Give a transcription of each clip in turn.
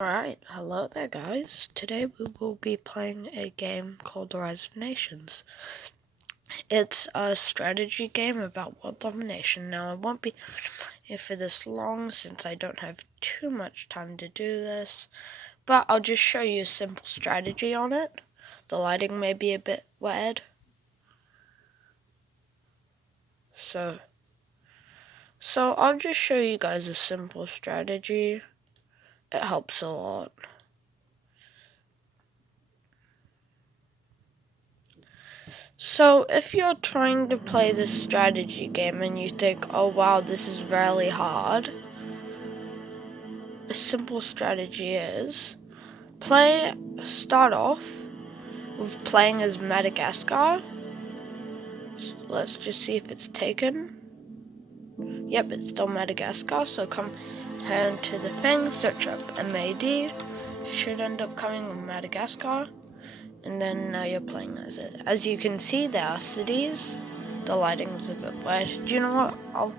Alright, hello there guys. Today we will be playing a game called Rise of Nations. It's a strategy game about world domination. Now I won't be here for this long since I don't have too much time to do this, but I'll just show you a simple strategy on it. The lighting may be a bit weird. So I'll just show you guys a simple strategy. It helps a lot. So if you're trying to play this strategy game and you think, oh wow, this is really hard, a simple strategy is start off with playing as Madagascar. So let's just see if it's taken. Yep, it's still Madagascar, so come down to the thing, search up MAD, should end up coming with Madagascar. And then now you're playing as it. As you can see, there are cities. The lighting's a bit weird. Do you know what? I'll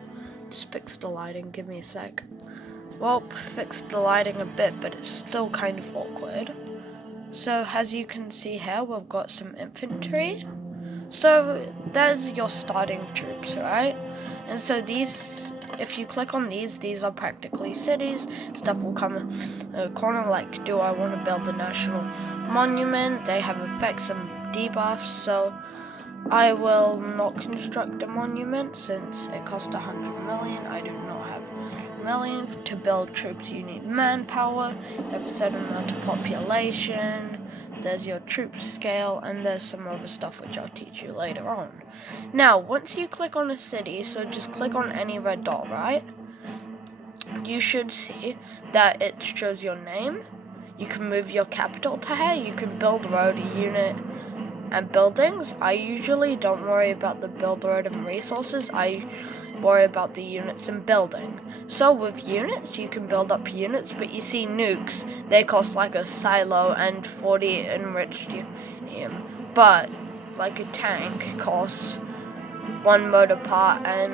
just fix the lighting. Give me a sec. Well, fixed the lighting a bit, but it's still kind of awkward. So, as you can see here, we've got some infantry. So, there's your starting troops, right? And so these, if you click on these are practically cities. Stuff will come in a corner like, do I want to build the national monument? They have effects and debuffs, so I will not construct a monument since it costs 100 million. I do not have a million. To build troops you need manpower, you have a certain amount of population. There's your troop scale, and there's some other stuff which I'll teach you later on. Now, once you click on a city, so just click on any red dot, right? You should see that it shows your name. You can move your capital to here. You can build road, unit, and buildings. I usually don't worry about the build road and resources. I worry about the units and building. So with units, you can build up units, but you see nukes, they cost like a silo and 40 enriched uranium. But like a tank costs 1 motor part and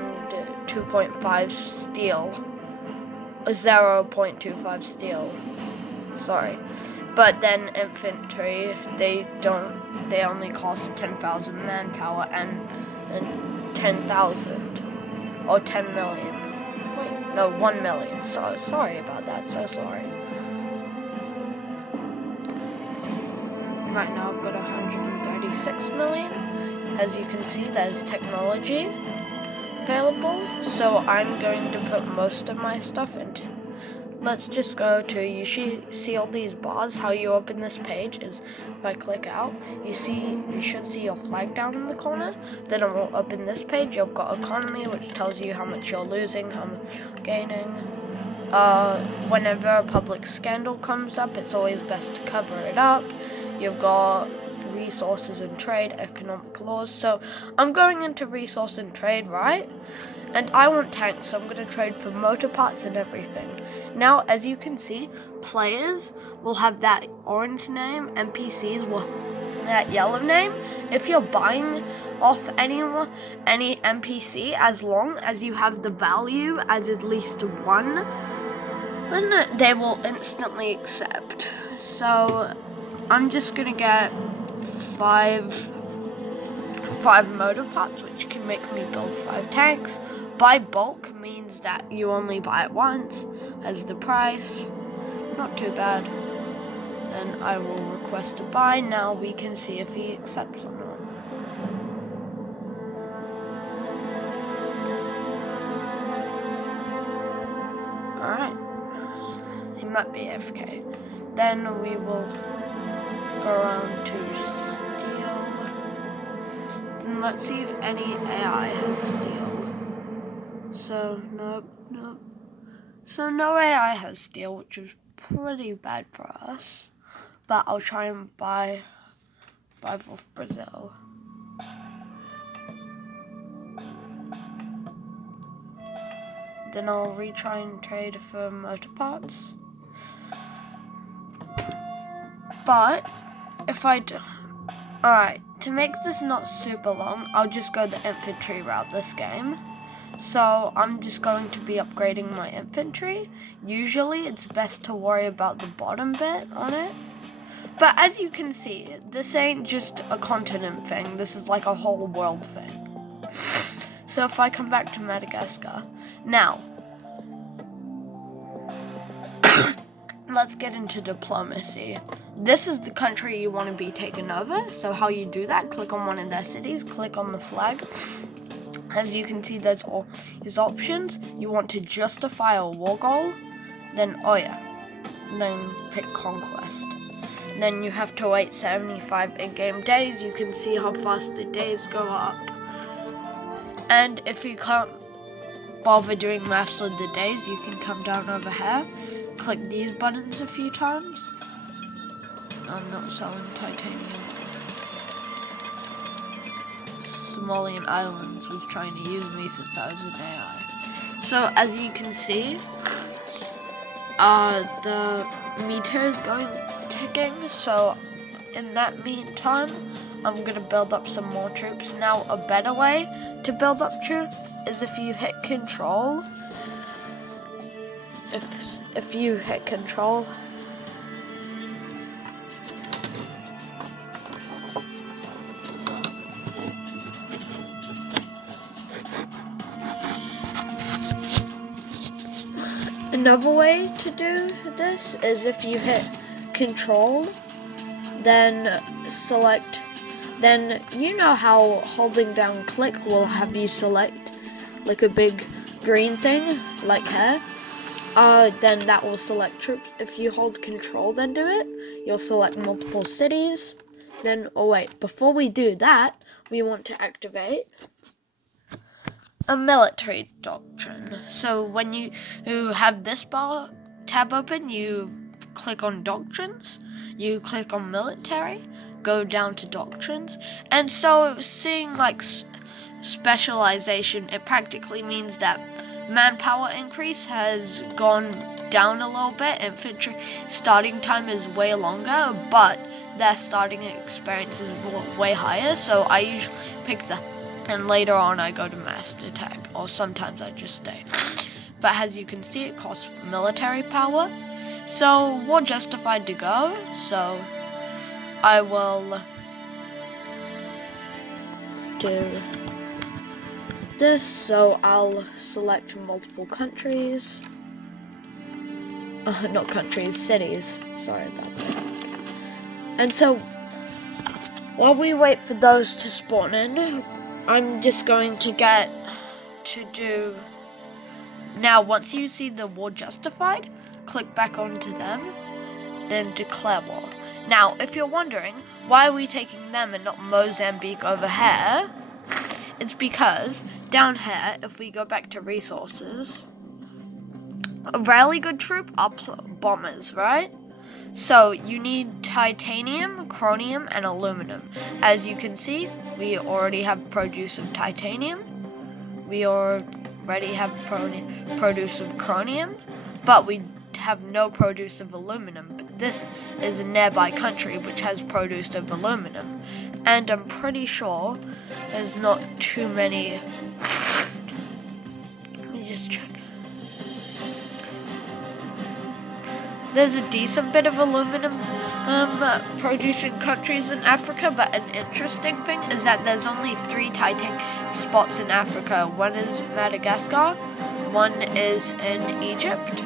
2.5 steel. 0.25 steel. Sorry. But then infantry, they only cost 10,000 manpower and 10,000 or 10 million. Wait, no, 1 million. So sorry about that. So sorry. Right now I've got 136 million. As you can see, there's technology available. So I'm going to put most of my stuff into. Let's just go to, you see all these bars. How you open this page is if I click out, you should see your flag down in the corner. Then it will open this page. You've got economy, which tells you how much you're losing, how much you're gaining. Whenever a public scandal comes up, it's always best to cover it up. You've got resources and trade, economic laws. So I'm going into resource and trade, right? And I want tanks, so I'm going to trade for motor parts and everything. Now, as you can see, players will have that orange name, NPCs will have that yellow name. If you're buying off any NPC, as long as you have the value as at least 1, then they will instantly accept. So I'm just going to get 5 motor parts, which can make me build 5 tanks. Buy bulk means that you only buy it once as the price. Not too bad. Then I will request to buy. Now we can see if he accepts or not. Alright. He might be AFK. Then we will go around to steel. Then let's see if any AI has steel. So, nope. So no AI has steel, which is pretty bad for us. But I'll try and buy 5 off Brazil. Then I'll retry and trade for motor parts. But, if I do... Alright, to make this not super long, I'll just go the infantry route this game. So I'm just going to be upgrading my infantry. Usually it's best to worry about the bottom bit on it. But as you can see, this ain't just a continent thing, this is like a whole world thing. So if I come back to Madagascar, now, let's get into diplomacy. This is the country you want to be taken over, so how you do that, click on one of their cities, click on the flag. As you can see, there's all these options. You want to justify a war goal, then then pick conquest. Then you have to wait 75 in-game days. You can see how fast the days go up. And if you can't bother doing maths on the days, you can come down over here, click these buttons a few times. I'm not selling titanium. Somalian Islands was trying to use me since I was an AI. So as you can see, the meter is going ticking, so in that meantime, I'm gonna build up some more troops. Now, a better way to build up troops is if you hit control. If you hit control, another way to do this is if you hit control, then select, then you know how holding down click will have you select like a big green thing, like here. Then that will select troops. If you hold control then do it, you'll select multiple cities. Then, oh wait, before we do that, we want to activate a military doctrine. So when you have this bar tab open, you click on doctrines, you click on military, go down to doctrines, and so seeing like specialization, it practically means that manpower increase has gone down a little bit. Infantry starting time is way longer, but their starting experience is way higher, so I usually pick that, and later on I go to massed attack, or sometimes I just stay. But as you can see, it costs military power, so we're justified to go. So I will do this, so I'll select multiple countries, not countries, cities, sorry about that. And so while we wait for those to spawn in, I'm just going to get to do, now once you see the war justified, click back onto them, then declare war. Now if you're wondering, why are we taking them and not Mozambique over here? It's because down here, if we go back to resources, a really good troop are bombers, right? So you need titanium, chromium, and aluminum. As you can see, we already have produce of titanium. We already have produce of chromium, but we have no produce of aluminum. But this is a nearby country which has produce of aluminum, and I'm pretty sure there's not too many. Let me just check. There's a decent bit of aluminum producing countries in Africa, but an interesting thing is that there's only 3 titanium spots in Africa. One is Madagascar, one is in Egypt,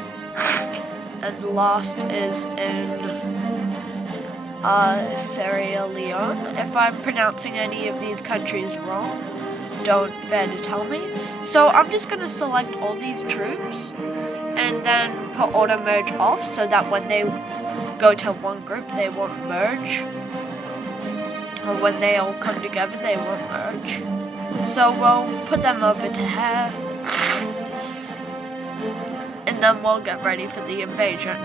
and the last is in Sierra Leone. If I'm pronouncing any of these countries wrong, don't fail to tell me. So I'm just going to select all these troops and then put auto merge off, so that when they go to one group they won't merge, or when they all come together they won't merge. So we'll put them over to here, and then we'll get ready for the invasion.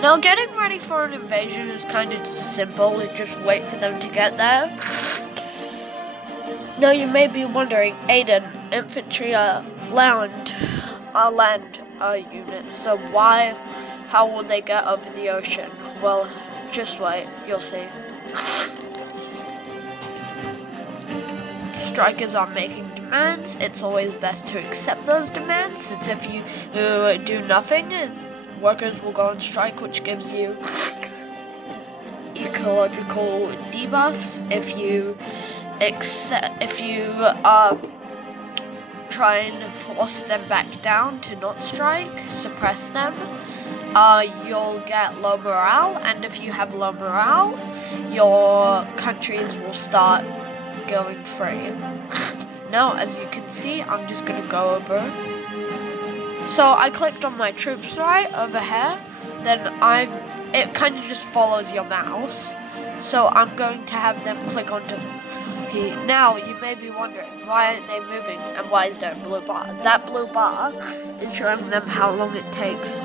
Now getting ready for an invasion is kind of simple, you just wait for them to get there. Now you may be wondering, Aiden, infantry are land units, so how will they get over the ocean? Well, just wait, you'll see. strikers are making demands, it's always best to accept those demands, since if you do nothing, workers will go on strike, which gives you ecological debuffs. If you try and force them back down to not strike, suppress them, you'll get low morale, and if you have low morale, your countries will start going free. Now, as you can see, I'm just gonna go over. So I clicked on my troops right over here, then it kind of just follows your mouse. So I'm going to have them click onto P. Now, you may be wondering, why aren't they moving and why is there a blue bar? That blue bar is showing them how long it takes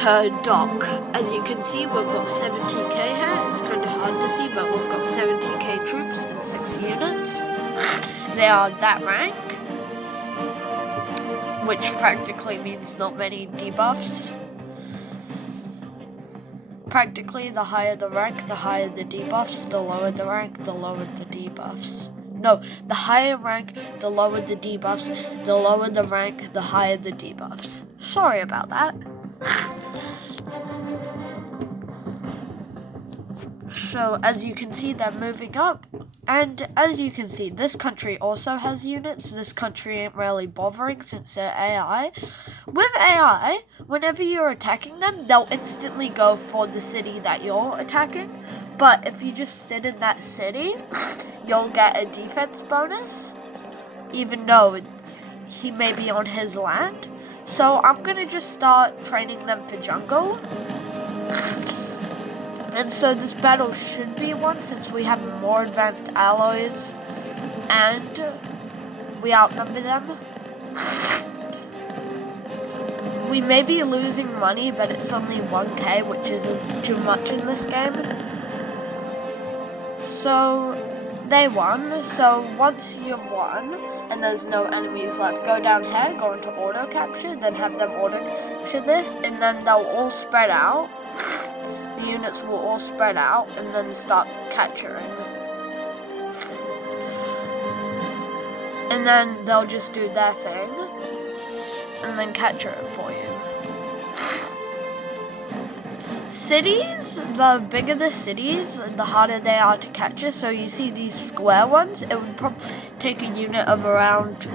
to dock. As you can see, we've got 70k here. It's kind of hard to see, but we've got 70k troops and 6 units. They are that rank, which practically means not many debuffs. Practically, the higher the rank, the higher the debuffs. The lower the rank, the lower the debuffs. No, the higher rank, the lower the debuffs. The lower the rank, the higher the debuffs. Sorry about that. So, as you can see, they're moving up. And as you can see, this country also has units. This country ain't really bothering since they're AI. With AI, whenever you're attacking them, they'll instantly go for the city that you're attacking. But if you just sit in that city, you'll get a defense bonus, even though he may be on his land. So I'm gonna just start training them for jungle. And so this battle should be won since we have more advanced alloys and we outnumber them. We may be losing money, but it's only 1k, which isn't too much in this game. So they won. So once you've won and there's no enemies left, go down here, go into auto capture, then have them auto capture this, and then they'll all spread out. The units will all spread out and then start capturing. And then they'll just do their thing and then capture it for you. Cities, the bigger the cities, the harder they are to capture. So you see these square ones, it would probably take a unit of around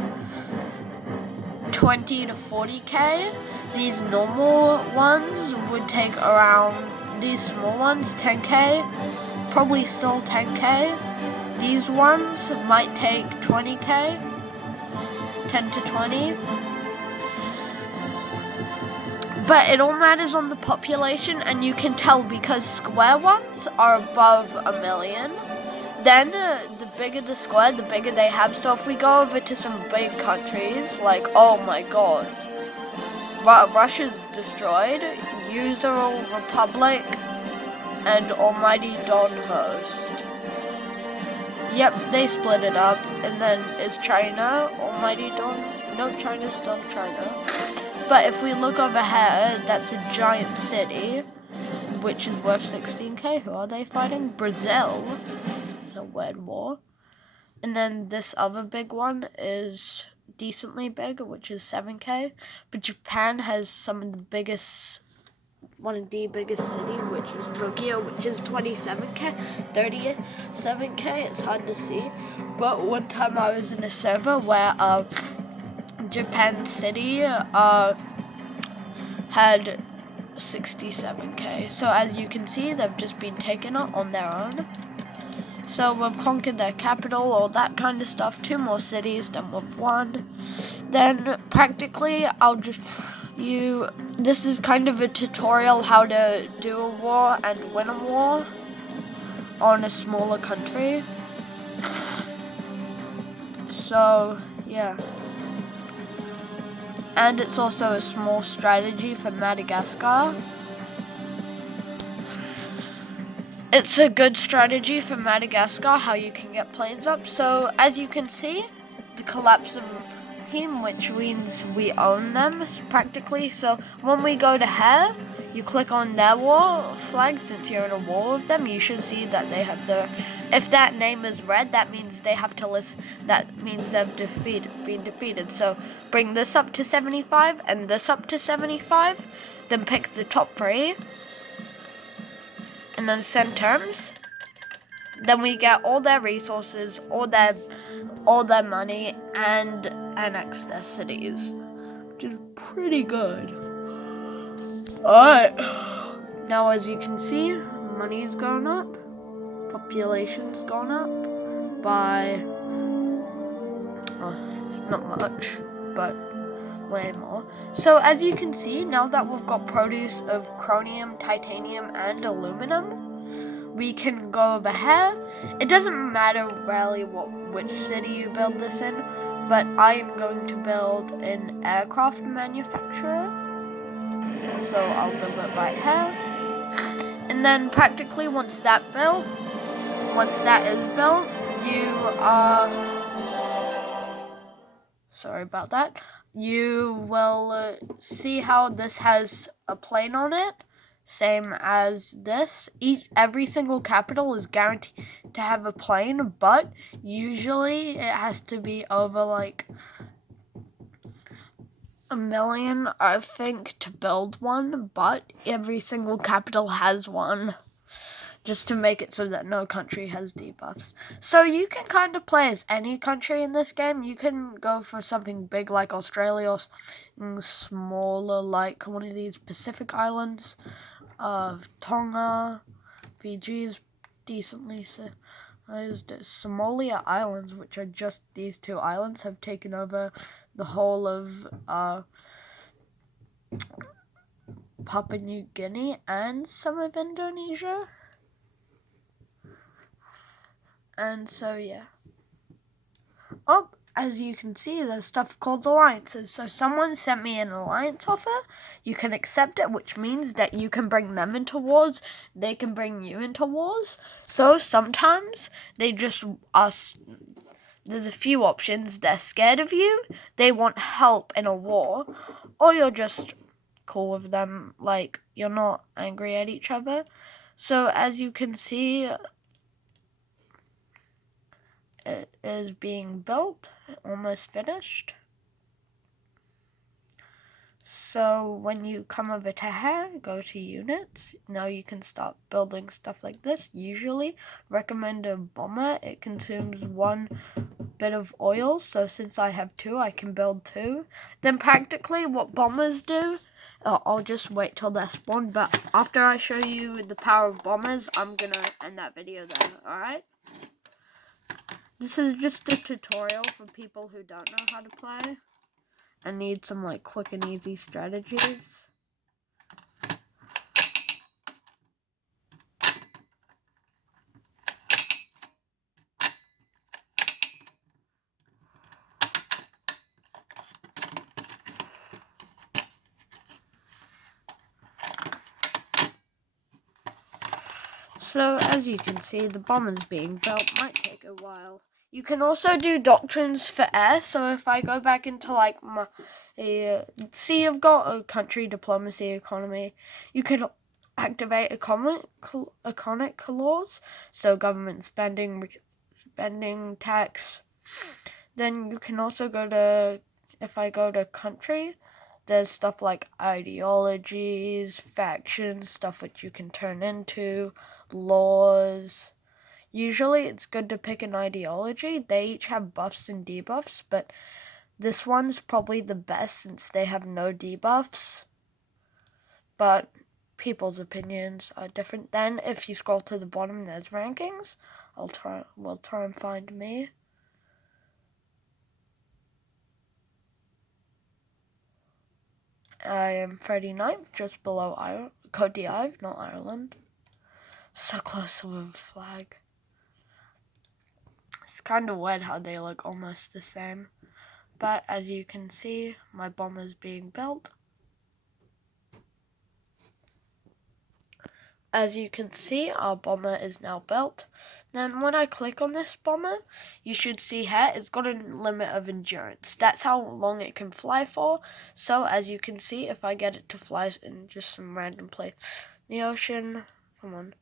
20 to 40k. These normal ones would take around, these small ones, 10k, probably still 10k. These ones might take 20k, 10 to 20. But it all matters on the population, and you can tell because square ones are above 1 million. Then the bigger the square, the bigger they have. So if we go over to some big countries, like, oh my god, Russia's destroyed, Usual Republic, and Almighty Don Host. Yep, they split it up. And then is China, Almighty Don? No, China's still China. But if we look over here, that's a giant city, which is worth 16k. Who are they fighting? Brazil. It's a weird war. And then this other big one is decently big, which is 7k. But Japan has some of the biggest, one of the biggest cities, which is Tokyo, which is 27k, 37k. It's hard to see. But one time I was in a server where Japan City had 67k. So as you can see, they've just been taken on their own. So we've conquered their capital, all that kind of stuff. 2 more cities, then we've won. Then practically this is kind of a tutorial how to do a war and win a war on a smaller country. So yeah. And it's also a small strategy for Madagascar. It's a good strategy for Madagascar, how you can get planes up. So as you can see, the collapse of team, which means we own them practically. So when we go to here, you click on their war flag. Since you're in a war with them, you should see that they have to, if that name is red, that means they have to list, that means they've been defeated. So bring this up to 75 and this up to 75, then pick the top 3 and then send terms. Then we get all their resources, all their money, and annex their cities, which is pretty good. Alright. Now, as you can see, money's gone up, population's gone up by, not much, but way more. So, as you can see, now that we've got produce of chromium, titanium, and aluminum, we can go over here. It doesn't matter really which city you build this in, but I am going to build an aircraft manufacturer. So I'll build it right here. And then practically once that is built, you sorry about that. You will see how this has a plane on it. Same as this. Every single capital is guaranteed to have a plane, but usually it has to be over like $1 million, I think, to build one, but every single capital has one, just to make it so that no country has debuffs. So you can kind of play as any country in this game. You can go for something big like Australia or something smaller like one of these Pacific islands. Tonga, Fiji is decently sized. Somalia Islands, which are just these 2 islands, have taken over the whole of Papua New Guinea and some of Indonesia. And so, yeah. Oh, as you can see, there's stuff called alliances. So someone sent me an alliance offer. You can accept it, which means that you can bring them into wars. They can bring you into wars. So sometimes they just there's a few options. They're scared of you. They want help in a war. Or you're just cool with them. Like, you're not angry at each other. So as you can see, it is being built, almost finished. So when you come over to here, go to units. Now you can start building stuff like this. Usually recommend a bomber. It consumes 1 bit of oil. So since I have 2, I can build 2. Then practically what bombers do, I'll just wait till they're spawned. But after I show you the power of bombers, I'm going to end that video there. Alright? This is just a tutorial for people who don't know how to play and need some like quick and easy strategies. So as you can see, the bombers being built might take a while. You can also do doctrines for air. So if I go back into like see, you've got a country, diplomacy, economy. You can activate economic laws. So government spending, tax. Then you can also go to, if I go to country, there's stuff like ideologies, factions, stuff which you can turn into, laws. Usually it's good to pick an ideology. They each have buffs and debuffs, but this one's probably the best since they have no debuffs. But people's opinions are different. Then if you scroll to the bottom, there's rankings. We'll try and find me. I am 39th, just below Côte d'Ivoire, not Ireland. So close to a flag. It's kind of weird how they look almost the same. But as you can see, my bomber's being built. as you can see, our bomber is now built. Then when I click on this bomber, you should see here it's got a limit of endurance. That's how long it can fly for. So as you can see, if I get it to fly in just some random place in the ocean, come on,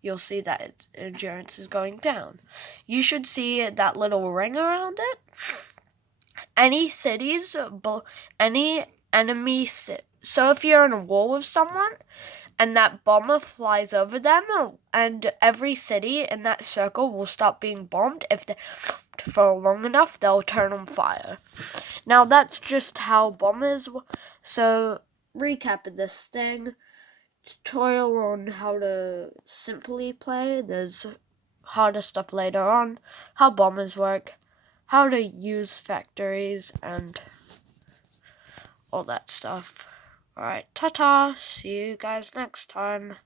you'll see that its endurance is going down. You should see that little ring around it. Any cities, any enemy so if you're in a war with someone and that bomber flies over them, and every city in that circle will stop being bombed. If they for long enough, they'll turn on fire. Now that's just how bombers. So recap of this thing: tutorial on how to simply play. There's harder stuff later on. How bombers work. How to use factories and all that stuff. Alright, ta-ta. See you guys next time.